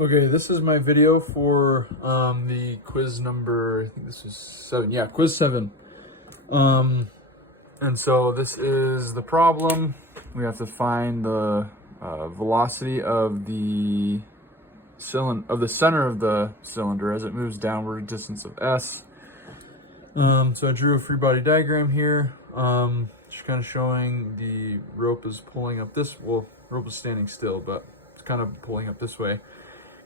Okay, this is my video for the quiz number, I think this is 7. Yeah, quiz 7. And so this is the problem. We have to find the velocity of the center of the cylinder as it moves downward, distance of s. So I drew a free body diagram here, just kind of showing the rope is pulling up this, well, rope is standing still, but it's kind of pulling up this way,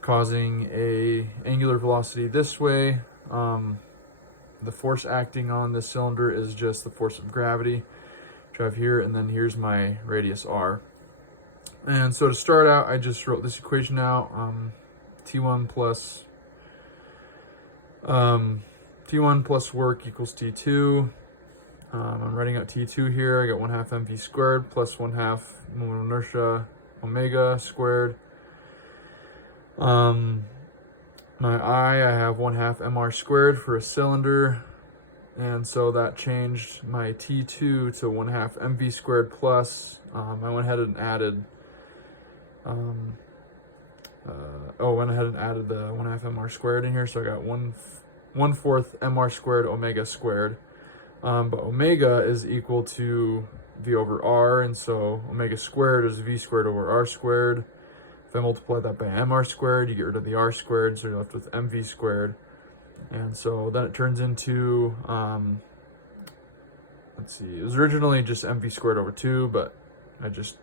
causing a angular velocity this way. The force acting on this cylinder is just the force of gravity, which I have here, and then here's my radius r. And so to start out, I just wrote this equation out, T1 plus work equals T2. I'm writing out T2 here. I got 1/2 mv squared plus 1/2 moment of inertia omega squared. My I have 1/2 mr squared for a cylinder, and so that changed my T2 to 1/2 mv squared plus, I went ahead and added the 1/2 mr squared in here, so I got 1/4 mr squared omega squared. But omega is equal to v over r, and so omega squared is v squared over r squared. If I multiply that by mr squared, you get rid of the r squared, so you're left with mv squared. And so then it turns into, let's see, it was originally just mv squared over 2, but I just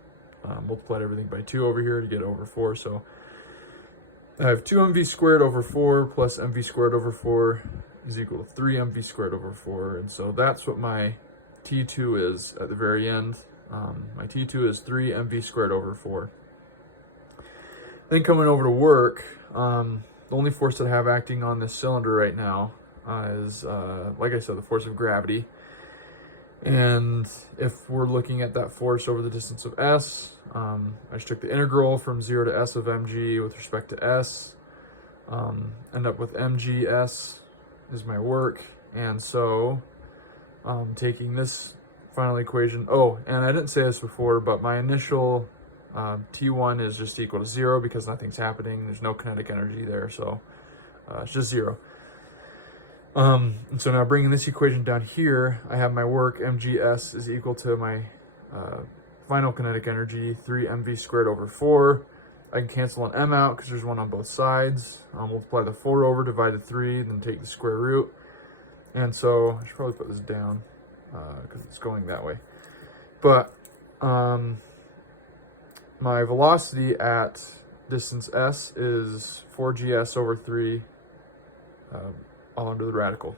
multiplied everything by 2 over here to get over 4. So I have 2 mv squared over 4 plus mv squared over 4 is equal to 3 mv squared over 4. And so that's what my T2 is at the very end. My T2 is 3 mv squared over 4. Then coming over to work, the only force that I have acting on this cylinder right now is, like I said, the force of gravity. And if we're looking at that force over the distance of s, I just took the integral from 0 to s of mg with respect to s. End up with mgs is my work. And so taking this final equation, oh, and I didn't say this before, but my initial T1 is just equal to 0 because nothing's happening. There's no kinetic energy there, so it's just 0. And so now bringing this equation down here, I have my work, mgs is equal to my final kinetic energy, 3 mv squared over 4. I can cancel an m out because there's one on both sides. I'll multiply the 4 over, divide the 3, then take the square root. And so I should probably put this down because it's going that way. But my velocity at distance s is 4gs over 3 all under the radical.